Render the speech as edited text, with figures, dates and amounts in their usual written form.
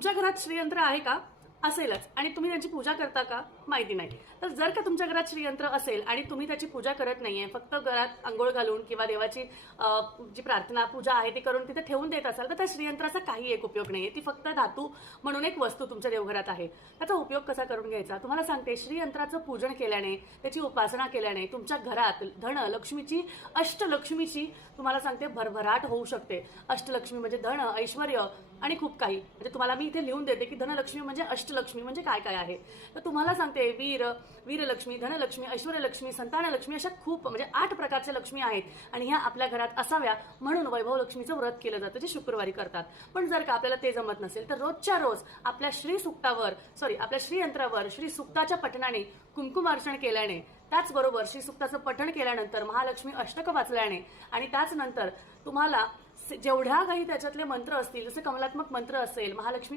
तुमच्या घरात श्रीयंत्र आहे का? असेलच. आणि तुम्ही त्याची पूजा करता का? माहिती नाही. तर जर का तुमच्या घरात श्रीयंत्र असेल आणि तुम्ही त्याची पूजा करत नाहीये, फक्त घरात अंघोळ घालून किंवा देवाची जी प्रार्थना पूजा आहे ती करून तिथे ठेवून देत असाल तर त्या श्रीयंत्राचा काही एक उपयोग नाहीये. ती फक्त धातू म्हणून एक वस्तू तुमच्या देवघरात आहे. त्याचा उपयोग कसा करून घ्यायचा तुम्हाला सांगते. श्रीयंत्राचं पूजन केल्याने, त्याची उपासना केल्याने तुमच्या घरात धन लक्ष्मीची, अष्टलक्ष्मीची तुम्हाला सांगते भरभराट होऊ शकते. अष्टलक्ष्मी म्हणजे धन, ऐश्वर आणि खूप काही. म्हणजे तुम्हाला मी इथे लिहून देते की धनलक्ष्मी म्हणजे अष्टलक्ष्मी म्हणजे काय काय आहे. तर तुम्हाला सांगते वीरलक्ष्मी, धनलक्ष्मी, ऐश्वर्यलक्ष्मी, संतानलक्ष्मी अशा खूप म्हणजे 8 प्रकारच्या लक्ष्मी आहेत आणि ह्या आपल्या घरात असाव्या म्हणून वैभव लक्ष्मीचं व्रत केलं जातं जे शुक्रवारी करतात. पण जर का आपल्याला ते जमत नसेल तर रोजच्या रोज आपल्या आपल्या श्रीयंत्रावर श्री सुक्ताच्या पठणाने कुंकुमार्चन केल्याने, त्याचबरोबर श्री सुक्ताचं पठण केल्यानंतर महालक्ष्मी अष्टक वाचल्याने आणि त्याच नंतर तुम्हाला जेवढ्या काही त्याच्यातले मंत्र असतील, जसे कमलात्मक मंत्र असेल, महालक्ष्मी